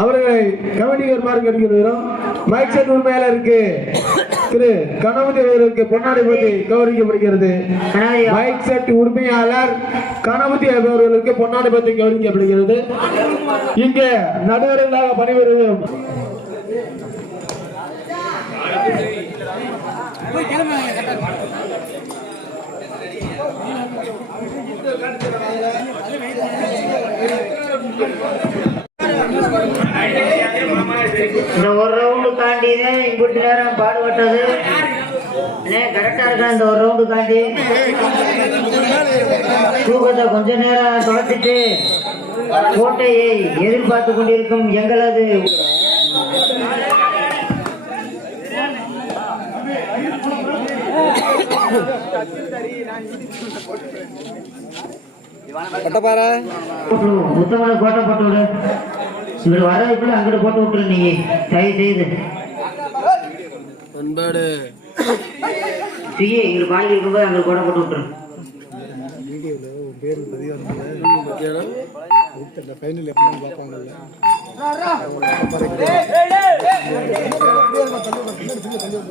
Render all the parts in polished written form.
அவர்களை கமிட்டி வருமாறு கேட்கிறோம். மைக் செட் மேல இருக்கு திரு கணபதி அவர்களுக்கு பொன்னாடை பற்றி கௌரவிக்கப்படுகிறது. மைக் செட் உரிமையாளர் கணபதி அவர்களுக்கு பொன்னாடை பற்றி கௌரவிக்கப்படுகிறது. இங்கே நடுவர்களாக பணிபுரியும் இந்த ஒரு ரவுண்டு தாண்டிதான் இப்படி நேரம் பாடுபட்டது கரெக்டா இருக்கா? இந்த ஒரு ரவுண்டு தாண்டி தூக்கத்தை கொஞ்ச நேரம் தொலைச்சிட்டு கோட்டையை எதிர்பார்த்து கொண்டிருக்கும் எங்களது முத்தமலை கோட்டை போட்டு விடு. இவர் வரதுக்குள்ள அங்கிட்டு போட்டு விட்டுரு. நீங்க தயவு செய்து இங்க பாடி இருக்கும்போது அங்க கோட்டை போட்டு விட்டுரு.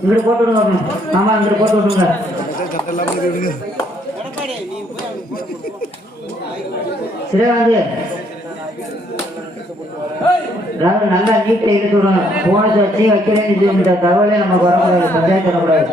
இங்கிட்டு போட்டு விடுங்க. ஆமா அங்கிட்டு போட்டு விட்டுருங்க. சிறவாங்க நல்லா நீட்டை இழுத்துடும். போனஸ் வச்சு வைக்கிறேன்னு இந்த தகவலே நமக்கு வரக்கூடாது. பஞ்சாயத்து வரக்கூடாது.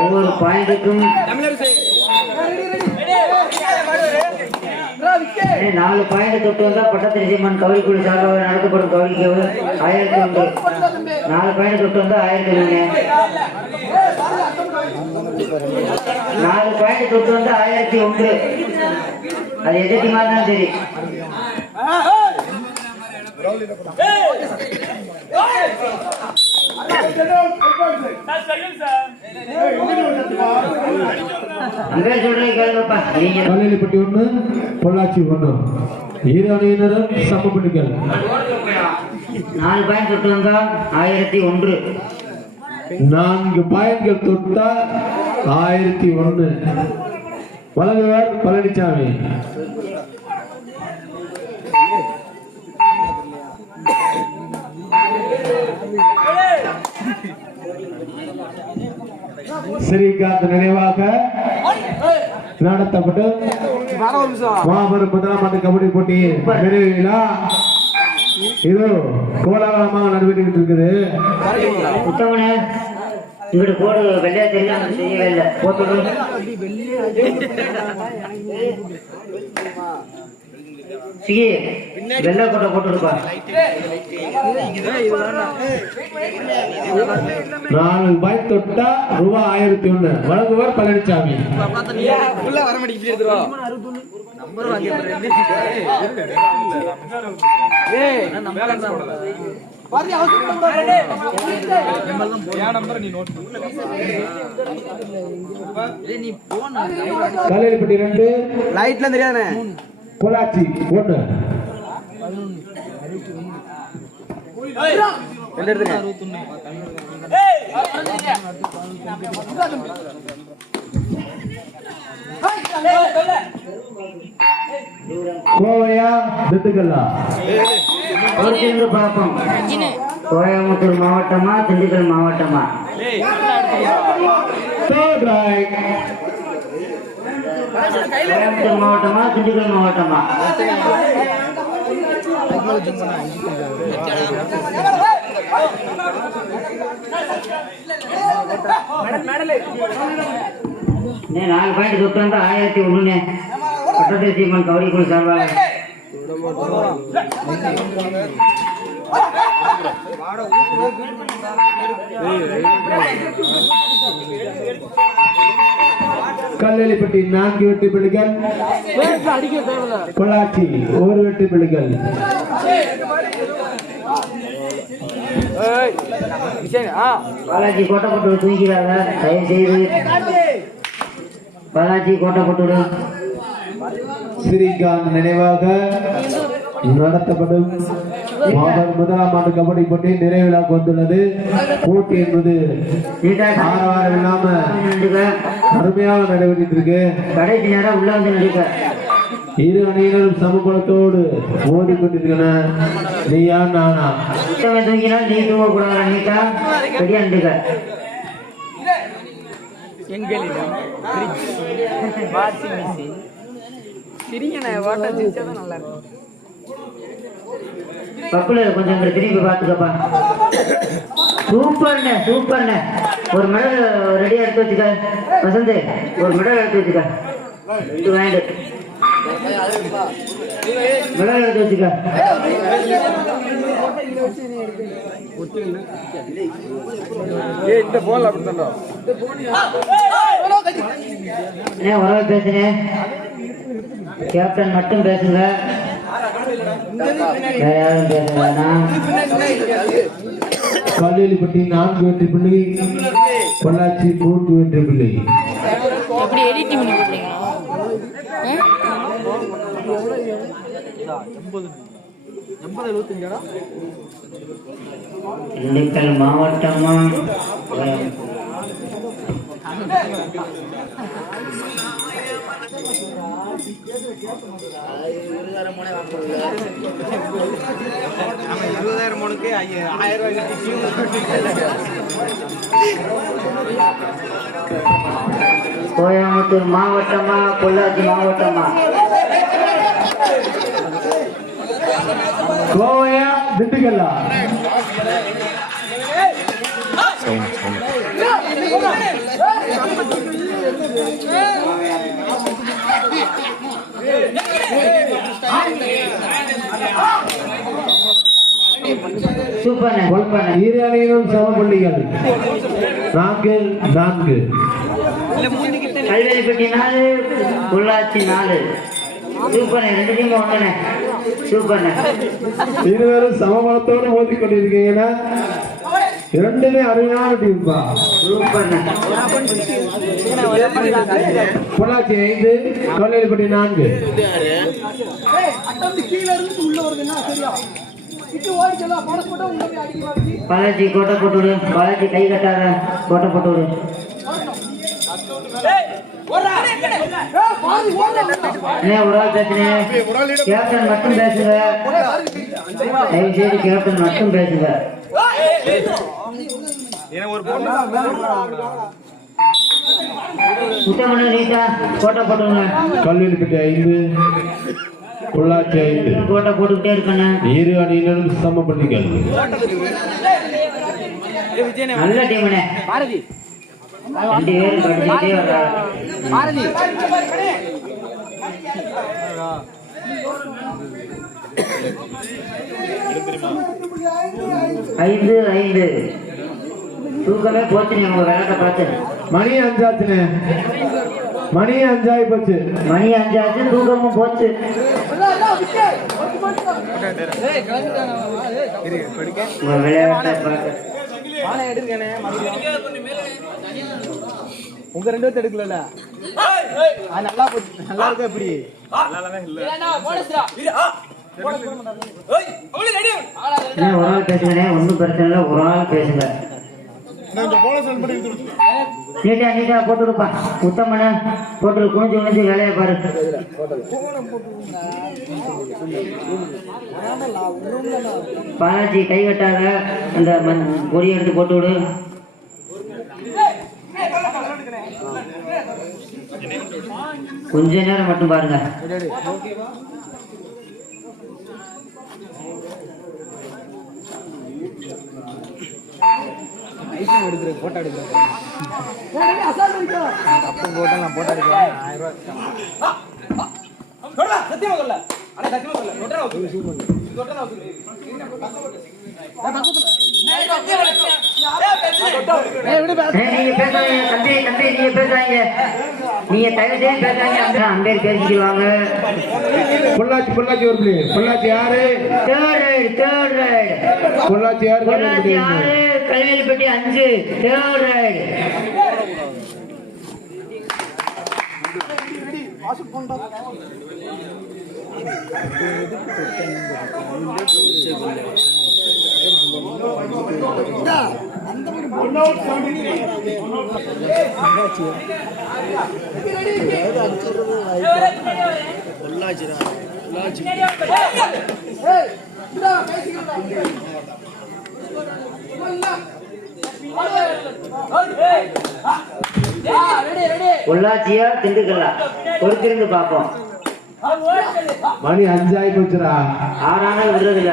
ஒவ்வொரு பாயிண்ட்டுக்கும் 4 பாயிண்ட் தொட்டு வந்தா பட்டத்திரிசிம்மன் கவரிக்குழு சார்பாக நடத்தப்படும் கவரிக்கு 1001. 4 பாயிண்ட் தொட்டு வந்தா 1001. 4 பாயிண்ட் தொட்டு வந்தா 1001. அது எதிர்த்து மாதிரி தான் சரி. கல்லிப்பட்டி 1 பொள்ளாச்சி 1 ஈரானியினரும் சமப்பணிகள் 4 பாயிண்ட் தொட்டு வந்தா 1001. 4 பாயிண்ட்கள் தொட்டா 1001. வழங்குவர் பழனிசாமி. ஸ்ரீகாந்த் நினைவாக நடத்தப்பட்டு மாபெரும் 1ஆம் ஆண்டு கபடி போட்டி நிறைவு விழா இது கோலாகலமாக நடைபெற்றுக்கிட்டு இருக்குது. இவரு போடு வெள்ளையா தெரியாம செய்யவே இல்லை. போட்டு வெள்ளை கோட்டை போட்டுருப்பா. 4 பாயிண்ட் தொட்டா ரூபாய் 1001. வழங்குவர் பழனிசாமி. கல்லிப்பட்டி 2 லைட்ல தெரியாதே. பொள்ளாச்சி 1 கோவையா திண்டுக்கல்லா பார்ப்போம். கோயம்புத்தூர் மாவட்டமா திண்டுக்கல் மாவட்டமா? கோயம்புத்தூர் மாவட்டமா திண்டுக்கல் மாவட்டமா? நாலு பாயிண்ட் தொட்டு வந்தா 1001. பட்டத்தேசியம்மன் கவரிக்குழு சார்பாக கல்லெலிப்பட்டி 4 வெற்றி புள்ளிகள், பொள்ளாச்சி 1 வெற்றி புள்ளிகள். பாலாஜி கோட்டைப்பட்டு தூக்கிறாங்க, தயவு செய்து பாலாஜி கோட்டைப்பட்டு ஸ்ரீகாந்த் நினைவாக நடத்தப்படும் முதலாம் ஆண்டு கபடி போட்டி நிறைவிழாக்கு வந்துள்ளது. போட்டி என்பது ஆரவாரம் இல்லாம அருமையாக நடைபெற்று இருக்கு. கடைசி நேரம் உள்ள வந்து நிற்க இரு அணியினரும் சமபலத்தோடு மோதி கொண்டிருக்கின்றன. நீயா நானா புத்தகம் தூங்கினால் நீ தூங்க கூடாது, நீக்கா பெரிய நிற்க எங்களிடம் வாஷிங் மிஷின் சிறியன வாட்டர் சிரிச்சாதான் நல்லா இருக்கும். பப்புல கொஞ்சம் இங்க திரும்பி பார்த்துக்கப்பா. சூப்பர்ண்ண சூப்பர்ண்ண. ஒரு மெடல் ரெடியா எடுத்து வச்சுக்க வசந்த், ஒரு மெடல் எடுத்து வச்சுக்க. இது வாங்கிடு, மெடல் எடுத்து வச்சுக்க. இந்த போன்ல அப்படித்தான் ஏன் உறவு பேசுறேன், கேப்டன் மட்டும் பேசுங்க, வேற யாரும் பேச வேணாம். கல்லெலிப்பட்டி 4 வெற்றி புள்ளி, பொள்ளாச்சி 3 வெற்றி புள்ளி. எப்படி எடிட்டிங் பண்ணி போட்டீங்களா? திண்டுக்கல் மாவட்டமா கோயம்புத்தூர் மாவட்டமா பொள்ளாச்சி மாவட்டமா? கோவையா திண்டுக்கல்லா? சூப்பர். இரு அணியினரும் சம புள்ளிகள் 4-4. கல்வெளிப்பட்டி 4, பொள்ளாச்சி 4. சூப்பர், 2 டீம் ஒண்ணுண்ணே. சூப்பர். இருவரும் சமபலத்தோடு மோதி கொண்டிருக்கீங்கன்னா இரண்டுமே அருமையான டீம் தான். சூப்பர். பொள்ளாச்சி 5, கல்லெலிப்பட்டி 4. பாலாஜி கோட்டை போட்டு விடு, பாலாஜி கை கட்டாத, கோட்டை போட்டு விடு. ஒரு ஆள் பேசுறேன், கேப்டன் மட்டும் பேசுங்க, தயவு செய்து கேப்டன் மட்டும் பேசுங்க. சுத்தமணி நீட்டா கோட்டை போட்டுங்க. கல்லெலிப்பட்டி 5, பொள்ளாச்சி 5. கோட்டை போட்டுக்கிட்டே இருக்கணும். இரு அணியினரும் சம புள்ளிகள். நல்ல டீம்ண்ணே, பாரதி 2 பேரும் படிச்சுட்டே வர்றாங்க. பாரதி 5-5 தூக்கமே போச்சு. உங்க விளையாட்ட பார்த்து மணி 5 ஆச்சுனே, மணி 5 ஆகி போச்சு. மணி 5 ஆச்சு, தூக்கமும் போச்சு. உங்க விளையாட்ட பார்த்து உங்க 2 பேர்த்து எடுக்கல நல்லா போச்சு, நல்லா இருக்கு. எப்படி ஒரு ஆள் பேசுங்க, ஒன்றும் பிரச்சனை இல்லை, ஒரு ஆள் பேசுங்க. நீட்டா போட்டு இருப்பா, உத்தமன போட்டு குனிஞ்சு வேலையை பாரு. பாலாஜி கை கட்டாத, அந்த பொடி எடுத்து போட்டு விடு. கொஞ்ச நேரம் மட்டும் பாருங்க. எடுக்கிறேன், போட்டோ எடுக்கிறேன். அப்போ போட்டா நான் போட்டோ எடுக்கிறேன். 1000 ரூபாய். சத்தியமா நீங்க பேசாதீங்க தந்தை நீங்க பேசாதீங்க. நீங்க தயவு செய்து பேசாதீங்க. அந்த அம்பேர் பேசிக்குவாங்க. பொள்ளாச்சி ஒரு பிள்ளை. பொள்ளாச்சி யாரு? Third raid. பொள்ளாச்சி யாரு? பொள்ளாச்சி 6, கல்வேலிப்பட்டி 5. Third raid. பொள்ளாச்சியா திண்டுக்கல்லா பொறுத்திருந்து பார்ப்போம். மணி 5 ஆகி போச்சுடா. 6 ஆனா விடுறது இல்ல.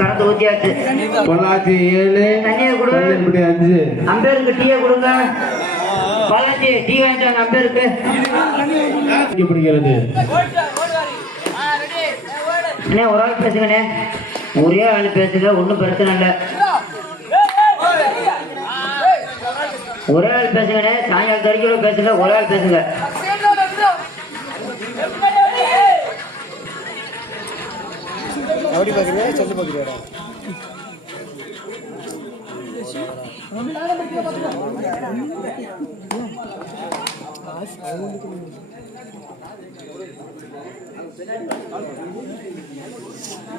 கடந்து ஊத்தியாச்சு. பொள்ளாச்சி 7, தண்ணியை கொடு. கல்யாண்பட்டி 5. அம்பேருக்கு டீயை கொடுங்க. பொள்ளாச்சி டீ வாங்கிட்டாங்க அம்பேருக்கு. பிடிக்கிறது. அண்ணே ஒரு ஆள் பேசுங்கண்ணே. ஒரே ஆள் பேசுங்க, ஒன்றும் பிரச்சனை இல்லை. ஒரே ஆள் பேசுங்கண்ணே. சாயங்காலம் வரைக்கும் பேசுங்க. ஒரே ஆள் பேசுங்க. எப்படி பாக்குறியா சொல்லி பாக்குறியாடா?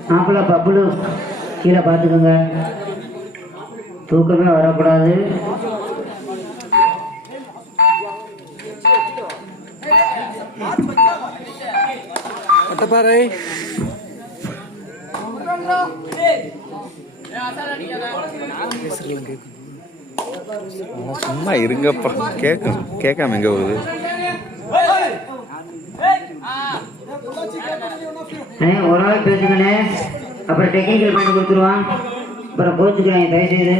மாப்பிள்ள பப்புளு கீழே பார்த்துக்கோங்க. தூக்கமே வரக்கூடாது. கட்டப்பாறை சும்மா இருங்கப்பா. கேட்காம எங்க போகுது? ஒரு ஆள் பேசுங்கண்ணே. அப்புறம் டெக்னிக்கல் பண்ணி கொடுத்துருவான். அப்புறம் கோச்சுக்கிறாங்க தயவு செய்து.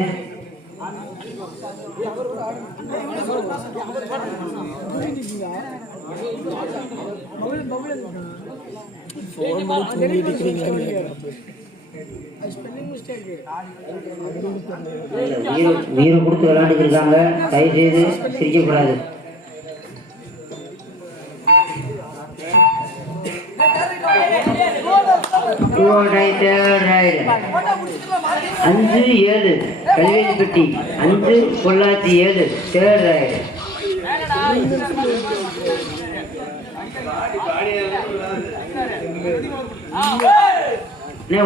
வீர கொடுத்து விளையாண்டுட்டு இருக்காங்க. தயவு செய்து சிரிக்கக்கூடாது. Third raid 5-7 Kalvelipatti 5, Pollachi 7. Third raid.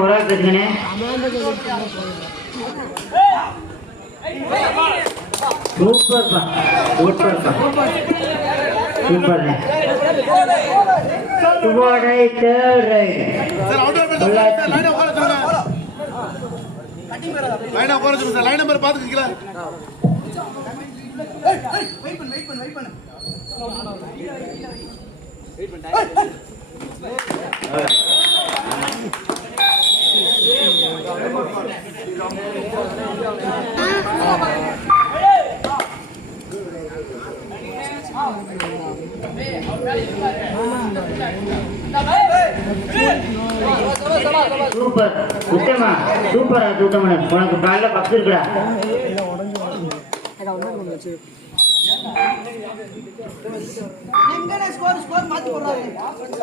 ஒரு ஆள் பேசுங்கண்ணே. சூப்பர்ப்பா சூப்பர்ண்ணே. தேர்ட் ரைடு சூப்பர் உத்தமா. சூப்பரா உத்தமனு. உனக்கு காலைல பக்ஸ் இருக்குடா.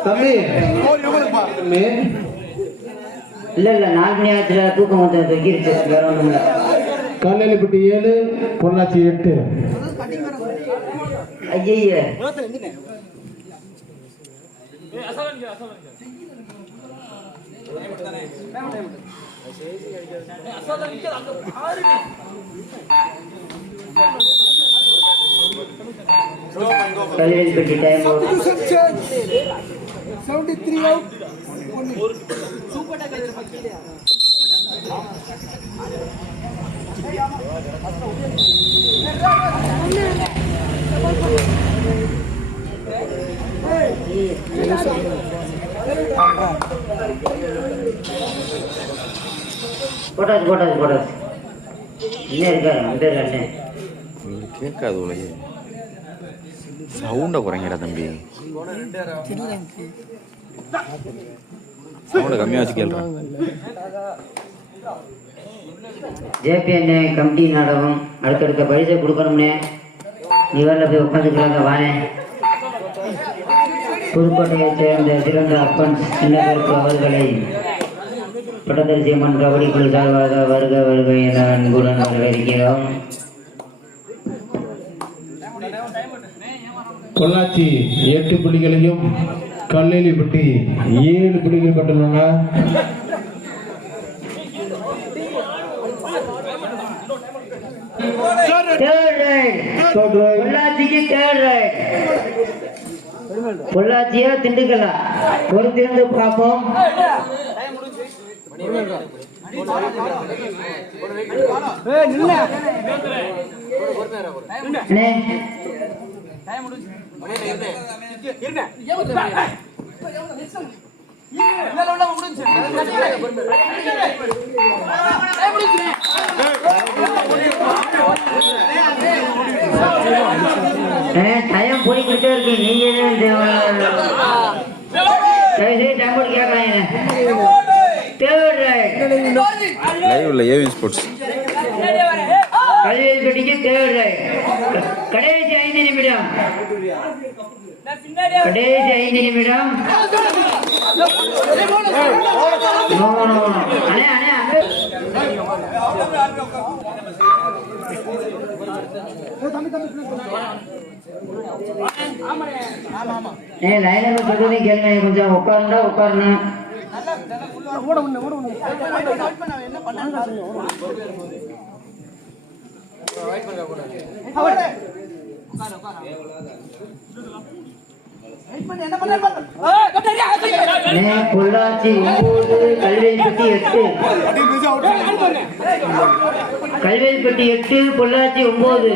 தம்பி இல்ல 4 மணி ஆச்சுல தூக்கம் வந்து தூக்கிருச்சு. வேற ஒண்ணும் இல்ல. கல்யாணிப்பட்டி 7, பொள்ளாச்சி 8. ஐயே கல்யாணிப்பட்டி டைம் 73 out. போட்டாச்சு இன்னும் இருக்காரு அம்பேர் அண்ணன். கேட்காது உலகே. சவுண்டை குறைங்கடா தம்பி. சவுண்டை கம்மியாக வச்சு கேள்றான். ஜேபிஎன்ஏ கமிட்டி நாடகம் அடுத்தடுத்த பரிசை கொடுக்கணும்னே. நீ வரல போய் உட்காந்துக்கலாங்க வானே. புதுக்கோட்டையைச் சேர்ந்த சிறந்த அப்பன் சின்னதற்கு அவர்களை பட்டத்தரிசி அம்மன் கபடி குழு சார்பாக வருக வருக என அன்புடன் வரவேற்கிறோம். பொள்ளாச்சி 8 புள்ளிகளையும் கல்லேலிப்பட்டி 7 புள்ளிகள் பெற்றுள்ளன. பொள்ளாச்சிக்கு தேர்ட் ரைட். பொள்ளாச்சியா திண்டுக்கலா பொறுத்திருந்து பார்ப்போம். டைம் போய்கிட்டே இருக்கு. நீங்க டைம் போட்டு கேட்கறாங்க. தேர்ட் ரைட் லைவ்ல ஏவி ஸ்போர்ட்ஸ் கல்விப்பட்டிக்கு தேர்ட் ரைட். கடைசி 5 நிமிடம். கடைசி 5 நிமிடம். அண்ணே அண்ணே அங்க லைன்ல சொல்றதே கேளுங்க. கொஞ்சம் உட்காருண்டா உட்காரணும். பொள்ளாச்சி 9 கல்வேல்பட்டி 8. கல்வேல்பட்டி 8 பொள்ளாச்சி 9.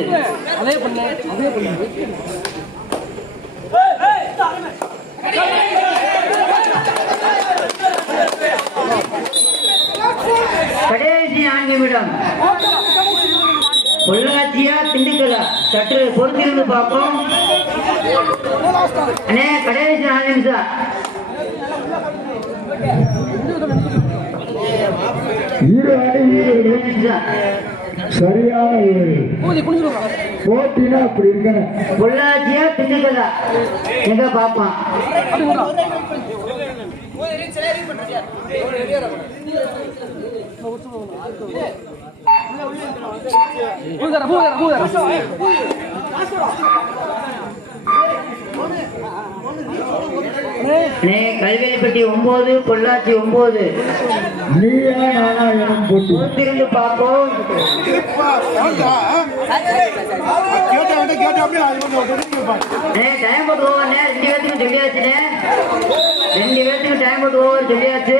கடைசி 4 நிமிடம். பொள்ளாச்சியா திண்டுக்கலா சற்று பொறுத்திருந்து பார்ப்போம். அண்ணே கடைசி 4 நிமிஷம். சரியான போட்டினா அப்படி இருக்கணும். பொள்ளாச்சியா திண்டுக்கலா எங்க பாப்பான். கல்வேலிப்பட்டி 9 பொள்ளாச்சி 9. நீயா நானா எனும் போட்டி. பொறுத்திருந்து பார்ப்போம். டைம் போட்டு ஓவர்ண்ணே. 2 பேர்த்துக்கும் சொல்லியாச்சுண்ணே. 2 பேர்த்துக்கும் டைம் போட்டு ஓவர் சொல்லியாச்சு.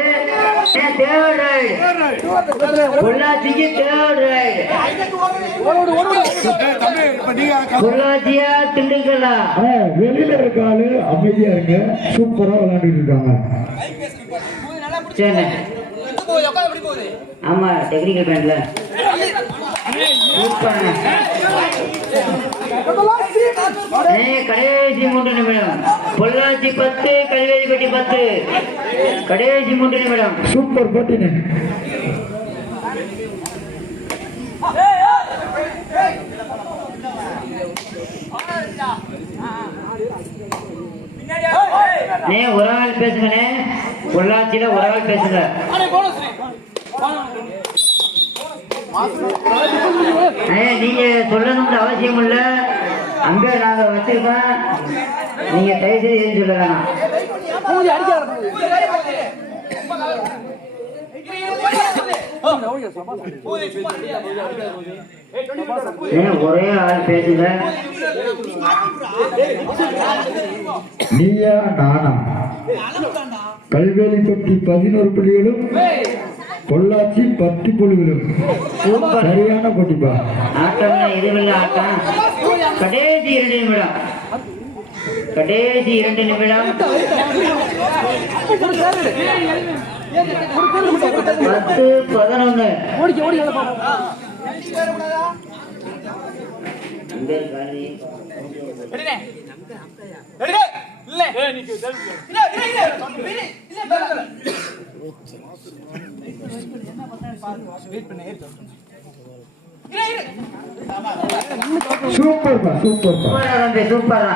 Third right. பொள்ளாச்சிக்கு தேர்ட் ரைட். பொள்ளாச்சியா திண்டுக்கலா. வெளியில இருக்காளு அமைதியா இருங்க. சூப்பரா விளையாண்டுட்டு இருக்காங்க. சரி ஆமா டெக்னிக்கல் பேண்ட்ல கடைசி 3 நிமிடம். பொள்ளாச்சி 10 கல்வேலிப்பட்டி 10. கடைசி 3 நிமிடம். சூப்பர் போட்டினே. ஒரு ஆள் பேசுங்கண்ணே. பொள்ளாச்சியில ஒரு ஆள் பேசுங்க. நீங்க சொல்லணும்னு அவசியம் இல்ல. அங்க நாங்க வச்சிருக்கோம். நீங்க தயவு செய்து சொல்லலாம். ஒரே ஆள் பேசுங்க. நீயா நானா. கல்வேலிப்பட்டி 11 புள்ளிகளும் பொள்ளாச்சி 10 புள்ளிகளும். சரியான போட்டிப்பா. ஆட்டம் எதுவில்லை ஆட்டம். கடைசி 2 நிமிடம். கடைசி 2 நிமிடம். 10-11. சூப்பர் பா சூப்பர் பா சூப்பரா தம்பி சூப்பரா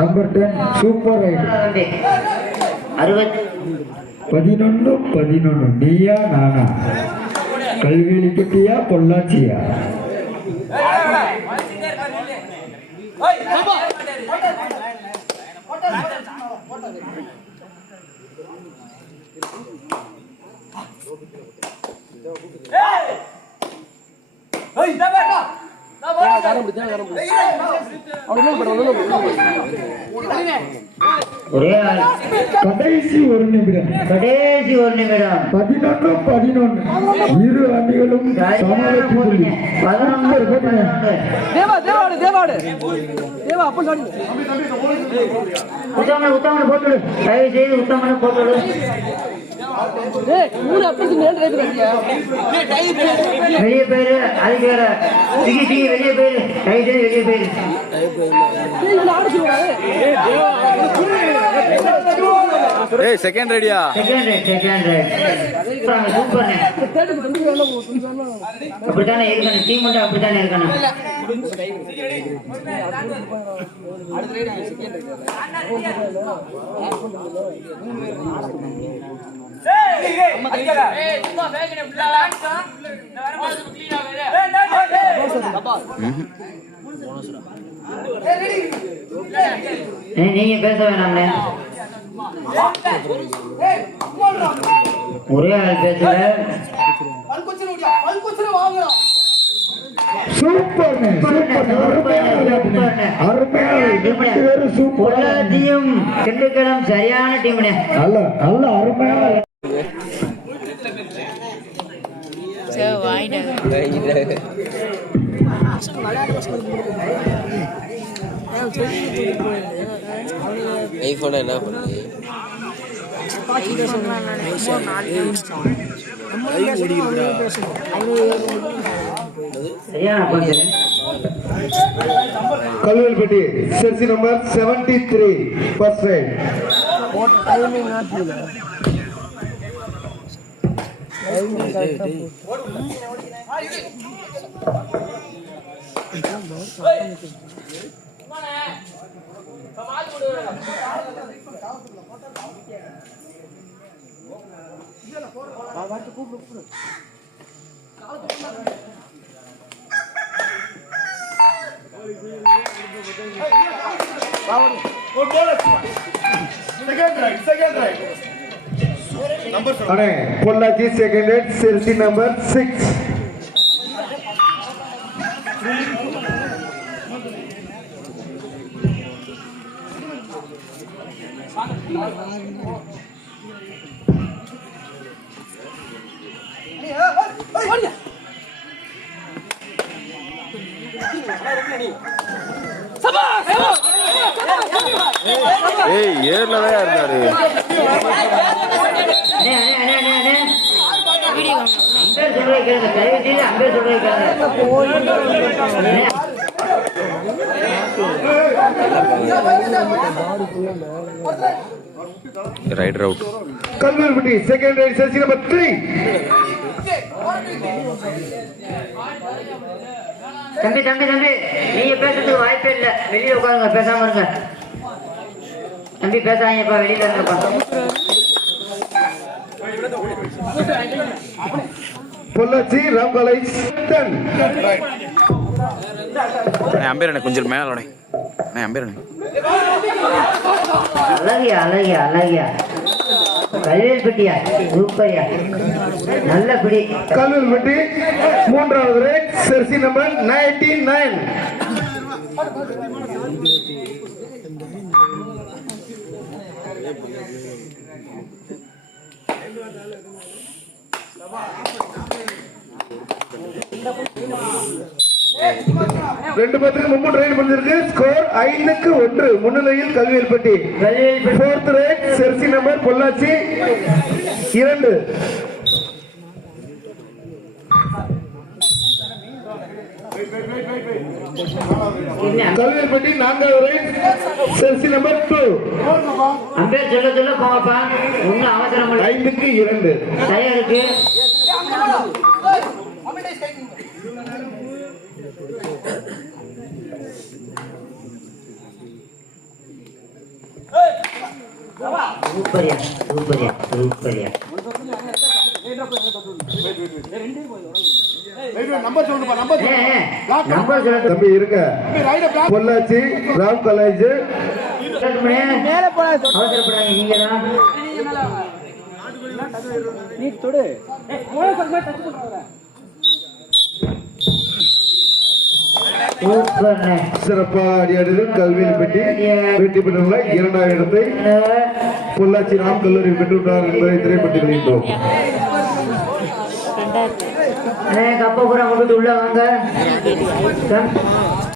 நம்பர் 10 சூப்பர் ரைட் தம்பி 11 நீயா நானா கல்வேலி கட்டியா பொள்ளாச்சியா ஒரே ஆள். கடைசி ஒரு நிமிடம் கடைசி ஒரு நிமிடம் 11 இரு அணிகளும் சமவெற்றி புள்ளி 11. உத்தமனை போட்டுடு தயவு செய்து உத்தமனை போட்டுடு வெளியே போயிரு அதுக்கு வேற சிகி வெளியே போயிரு தயவு செய்து வெளியே போயிரு ஏய் செகண்ட் ரெடியா செகண்ட் ரைட் சூப்பர் அப்படித்தானே இருக்கணும் டீம் மட்டும் அப்படித்தானே இருக்கணும் நீங்க பேச வேணாம்ல ஒரே ஆள் பேசல சூப்பர் சூப்பர் பொள்ளாச்சியும் திண்டுக்கலும் சரியான டீம்னே நல்ல நல்ல அருமையான சரி வாங்கிட்டாங்க ஐபோன் என்ன பண்ணுது சரியான பண்ணு கல்வெல்பட்டி செர்சி நம்பர் 73 ஃபர்ஸ்ட் ரைட் அண்ணே Pollachi second right jersey number 6 ஏய் ஏர்லவே இருந்தாரு வீடியோ அம்பேர் சொல்றதை கேளுங்க தயவு செய்து அம்பேர் சொல்றதை கேளுங்க raider out Kalvelpatti second right jersey number 3 தம்பி நீங்க பேசுறதுக்கு வாய்ப்பே இல்ல வெளியே உட்காருங்க பேசாம இருங்க தம்பி பேசாதீங்கப்பா வெளியில இருங்கப்பா பொள்ளாச்சி ராம் காலேஜ் 10 அம்பேர் அண்ணே கொஞ்சம் மேல அண்ணே அம்பேர் அண்ணே அழகியா கல்வெல்பட்டியா சூப்பர்யா நல்ல பிடி கல்வெல்பட்டி மூன்றாவது ரைட் செர்சி நம்பர் 99 ரெண்டு பேருக்கு மும்மூணு ரைட் முடிஞ்சிருக்கு ஸ்கோர் 5-1 முன்னிலையில் Kalvelpatti fourth right jersey number Pollachi 2 Kalvippatti 4வது ரைட் செல்சி நம்பர் 2 அம்பேர் சொல்ல சொல்ல போங்கப்பா. ஒன்னும் அவசரம் இல்லை. 5க்கு 2 தயாருக்கு சூப்பரியா சூப்பரியா சூப்பரியா. நம்பர் சொல்லுப்பா, நம்பர் நம்பர் சொல்ல தம்பி இருக்க பொள்ளாச்சி ராம் காலேஜ் மேல போல அவசரப்படாங்க. நீங்க தான் நீ தொடு. சூப்பர்ண்ணே. சிறப்பாக அடியாடுது கல்வியில்பட்டி வெற்றி பெற்றுள்ள 2வது இடத்தை பொள்ளாச்சி ராம் கல்லூரி பெற்றுள்ளார் என்பதை திரைப்பட்டுள்ளோம். கப்ப பூரா கொண்டு உள்ள வாங்க.